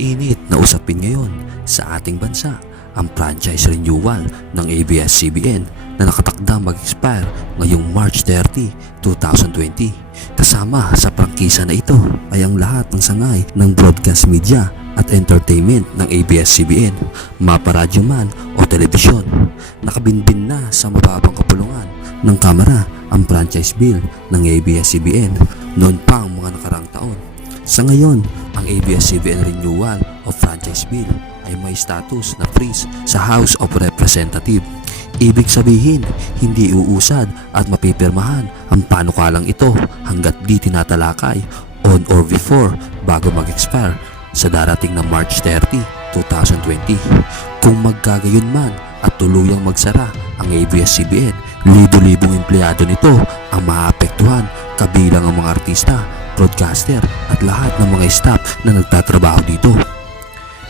Mainit na usapin ngayon sa ating bansa ang franchise renewal ng ABS CBN na nakatakdang mag-expire ngayong March 30, 2020. Kasama sa prangkisa na ito ay ang lahat ng sangay ng broadcast media at entertainment ng ABS CBN, maparadyo man o telebisyon. Nakabinbin na sa mababang kapulungan ng kamera ang franchise bill ng ABS CBN noon pa ang mga nakarang taon. Sa ngayon, ang ABS CBN renewal of franchise bill ay may status na freeze sa House of Representatives. Ibig sabihin, hindi uusad at mapipirmahan ang panukalang ito hanggat di tinatalakay on or before bago mag-expire sa darating na March 30, 2020. Kung magkagayon man at tuluyang magsara ang ABS-CBN, libo-libong empleyado nito ang maapektuhan, kabilang ang mga artista, broadcaster at lahat ng mga staff na nagtatrabaho dito.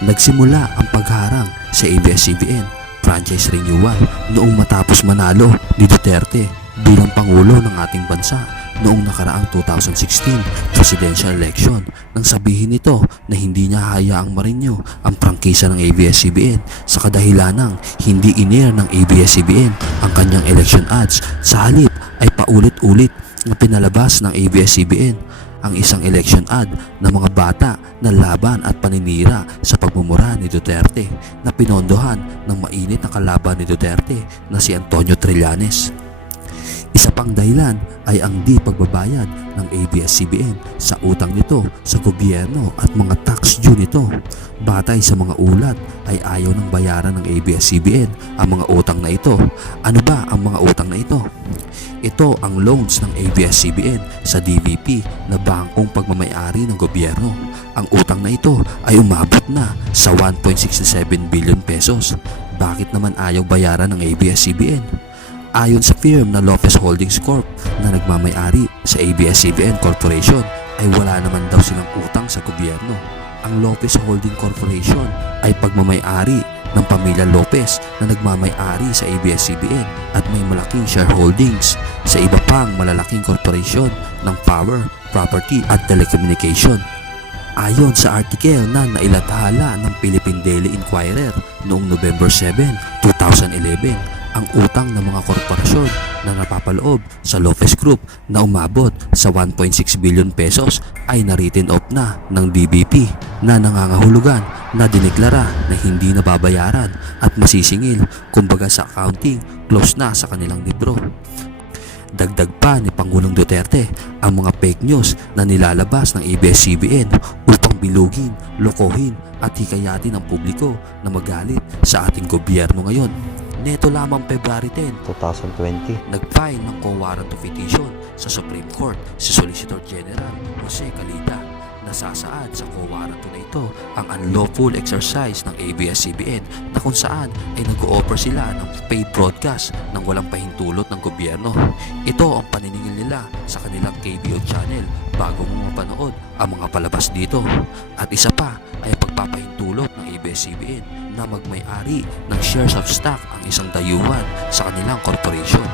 Nagsimula ang pagharang sa ABS-CBN franchise renewal noong matapos manalo ni Duterte bilang Pangulo ng ating bansa noong nakaraang 2016 presidential election, nang sabihin nito na hindi niya hayaang marinyo ang prangkisa ng ABS-CBN sa kadahilanang hindi in-air ng ABS-CBN ang kanyang election ads. Sa halip ay paulit-ulit na pinalabas ng ABS-CBN ang isang election ad ng mga bata na laban at paninira sa pagmumura ni Duterte na pinondohan ng mainit na kalaban ni Duterte na si Antonio Trillanes. Isa pang dahilan ay ang di pagbabayad ng ABS-CBN sa utang nito sa gobyerno at mga tax due nito. Batay sa mga ulat ay ayaw ng bayaran ng ABS-CBN ang mga utang na ito. Ano ba ang mga utang na ito? Ito ang loans ng ABS-CBN sa DBP na bangkong pagmamayari ng gobyerno. Ang utang na ito ay umabot na sa 1.67 billion pesos. Bakit naman ayaw bayaran ng ABS-CBN? Ayon sa firm na Lopez Holdings Corp na nagmamayari sa ABS-CBN Corporation ay wala naman daw silang utang sa gobyerno. Ang Lopez Holding Corporation ay pagmamayari ng pamilya Lopez na nagmamayari sa ABS-CBN at may malaking shareholdings sa iba pang malalaking korporasyon ng power, property at telecommunication. Ayon sa article na nailathala ng Philippine Daily Inquirer noong November 7, 2011, ang utang ng mga korporasyon na napapaloob sa Lopez Group na umabot sa 1.6 billion pesos ay na-written off na ng DBP na nangangahulugan na dineklara na hindi nababayaran at masisingil, kumbaga sa accounting, close na sa kanilang libro. Dagdag pa ni Pangulong Duterte ang mga fake news na nilalabas ng ABS-CBN upang bilugin, lokohin at hikayatin ang publiko na magalit sa ating gobyerno ngayon. Neto lamang February 10, 2020, nag-file ng co-warrant of petition sa Supreme Court si Solicitor General Jose Calita. Nasasaad sa co-warrant na ito ang unlawful exercise ng ABS-CBN na kung saan ay nag-o-offer sila ng paid broadcast ng walang pahintulot ng gobyerno. Ito ang paniningil nila sa kanilang KBO channel bago mo mapanood ang mga palabas dito. At isa pa ay pagpapahintulot ng ABS-CBN na magmay-ari ng shares of stock ang isang dayuhan sa kanilang corporation.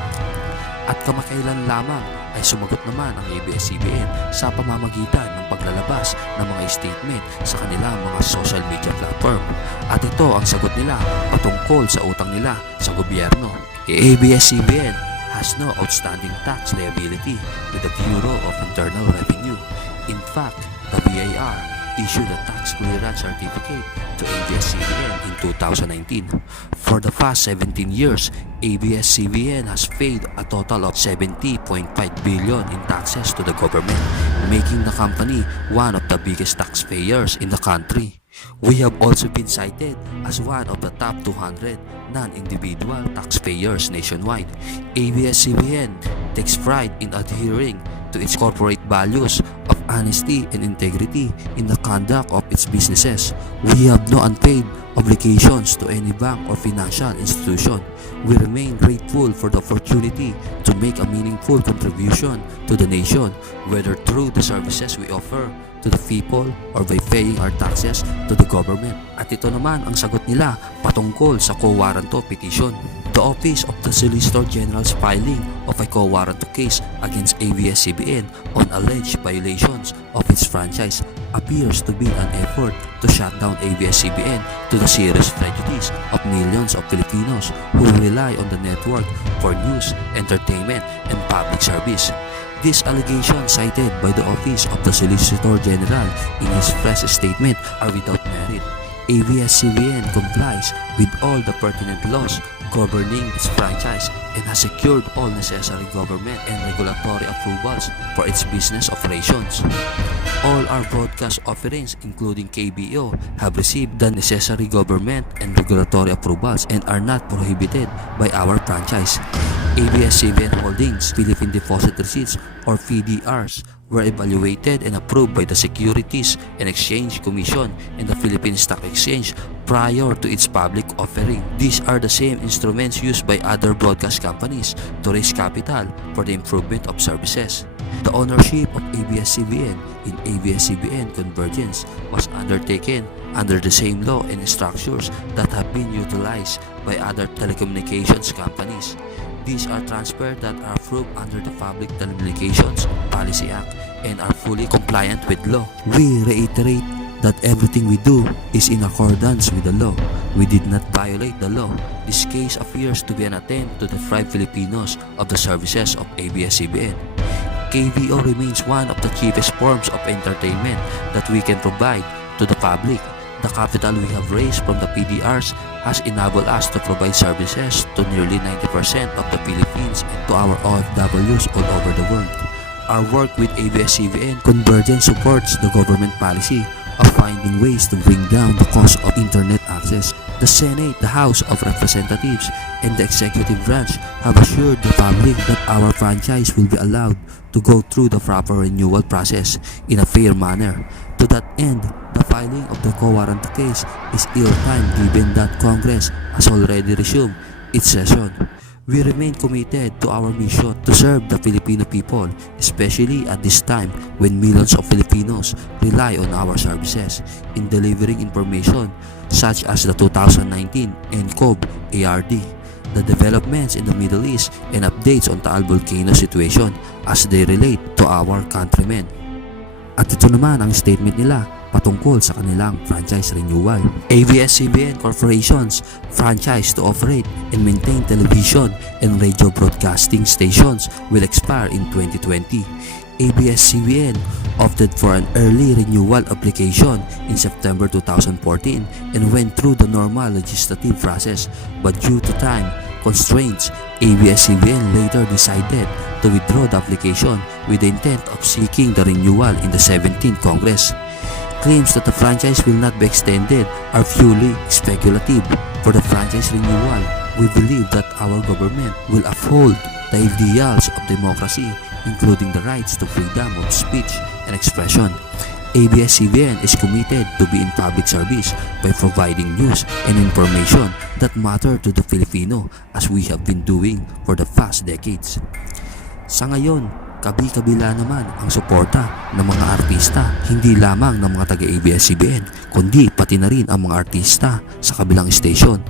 At kamakailan lamang ay sumagot naman ang ABS-CBN sa pamamagitan ng paglalabas ng mga statement sa kanilang mga social media platform. At ito ang sagot nila patungkol sa utang nila sa gobyerno. ABS-CBN has no outstanding tax liability with the Bureau of Internal Revenue. In fact, the BIR issued a tax clearance certificate to ABS-CBN in 2019. For the past 17 years, ABS-CBN has paid a total of 70.5 billion in taxes to the government, making the company one of the biggest taxpayers in the country. We have also been cited as one of the top 200 non-individual taxpayers nationwide. ABS-CBN takes pride in adhering to its corporate values of honesty and integrity in the conduct of its businesses. We have no unpaid obligations to any bank or financial institution. We remain grateful for the opportunity to make a meaningful contribution to the nation, whether through the services we offer to the people or by paying our taxes to the government. At ito naman ang sagot nila patungkol sa co-warrant of petition. The Office of the Solicitor General's filing of a quo warranto case against ABS CBN on alleged violations of its franchise appears to be an effort to shut down ABS CBN to the serious prejudice of millions of Filipinos who rely on the network for news, entertainment, and public service. These allegations cited by the Office of the Solicitor General in his press statement are without merit. ABS CBN complies with all the pertinent laws governing its franchise and has secured all necessary government and regulatory approvals for its business operations. All our broadcast offerings, including KBO, have received the necessary government and regulatory approvals and are not prohibited by our franchise. ABS CBN Holdings Philippine Deposit Receipts or PDRs were evaluated and approved by the Securities and Exchange Commission and the Philippine Stock Exchange prior to its public offering. These are the same instruments used by other broadcast companies to raise capital for the improvement of services. The ownership of ABS CBN in ABS CBN Convergence was undertaken under the same law and structures that have been utilized by other telecommunications companies. These are transferred that are approved under the Public Telecommunications Policy Act and are fully compliant with law. We reiterate that everything we do is in accordance with the law. We did not violate the law. This case appears to be an attempt to deprive Filipinos of the services of ABS-CBN. KBO remains one of the cheapest forms of entertainment that we can provide to the public. The capital we have raised from the PDRs has enabled us to provide services to nearly 90% of the Philippines and to our OFWs all over the world. Our work with ABS-CBN Convergence supports the government policy of finding ways to bring down the cost of internet access. The Senate, the House of Representatives, and the Executive Branch have assured the public that our franchise will be allowed to go through the proper renewal process in a fair manner. To that end, the filing of the co-warranty case is ill-timed given that Congress has already resumed its session. We remain committed to our mission to serve the Filipino people, especially at this time when millions of Filipinos rely on our services in delivering information such as the 2019 NCOB ARD, the developments in the Middle East, and updates on Taal volcano situation as they relate to our countrymen. At ito naman ang statement nila patungkol sa kanilang franchise renewal. ABS-CBN Corporation's franchise to operate and maintain television and radio broadcasting stations will expire in 2020. ABS-CBN opted for an early renewal application in September 2014 and went through the normal legislative process, but due to time constraints, ABS-CBN later decided to withdraw the application with the intent of seeking the renewal in the 17th Congress. Claims that the franchise will not be extended are purely speculative. For the franchise renewal, we believe that our government will uphold the ideals of democracy, including the rights to freedom of speech and expression. ABS-CBN is committed to be in public service by providing news and information that matter to the Filipino as we have been doing for the past decades. Sa ngayon, kabi-kabila naman ang suporta ng mga artista, hindi lamang ng mga taga-ABS-CBN, kundi pati na rin ang mga artista sa kabilang station.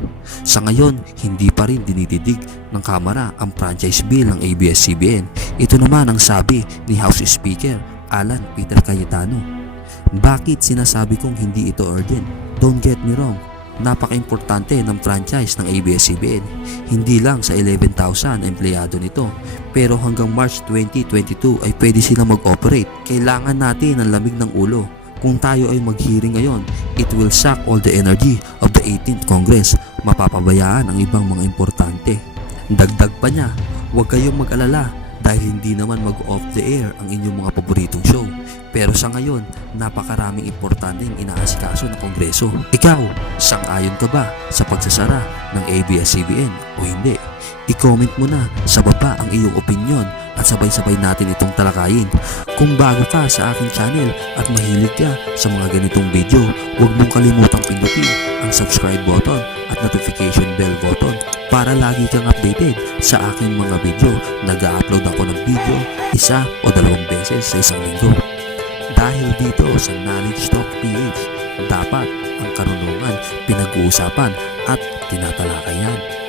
Sa ngayon, hindi pa rin dinididig ng Kamara ang franchise bill ng ABS-CBN. Ito naman ang sabi ni House Speaker Alan Peter Cayetano. Bakit sinasabi kong hindi ito urgent? Don't get me wrong, napaka-importante ng franchise ng ABS-CBN. Hindi lang sa 11,000 empleyado nito, pero hanggang March 2022 ay pwede sila mag-operate. Kailangan natin ng lamig ng ulo. Kung tayo ay mag-hearing ngayon, it will suck all the energy of the 18th Congress. Mapapabayaan ang ibang mga importante. Dagdag pa niya, huwag kayong mag-alala dahil hindi naman mag-off the air ang inyong mga paboritong show. Pero sa ngayon, napakaraming importanteng inaasikaso ng Kongreso. Ikaw, sang-ayon ka ba sa pagsasara ng ABS-CBN o hindi? I-comment mo na sa baba ang iyong opinion at sabay-sabay natin itong talakayin. Kung bago ka sa aking channel at mahilig ka sa mga ganitong video, huwag mong kalimutang pindutin ang subscribe button at notification bell button para lagi kang updated sa aking mga video. Nag-upload ako ng video 1 o 2 beses sa isang linggo. Dahil dito sa Knowledge Talk PH, dapat ang karunungan pinag-uusapan at tinatalakayan.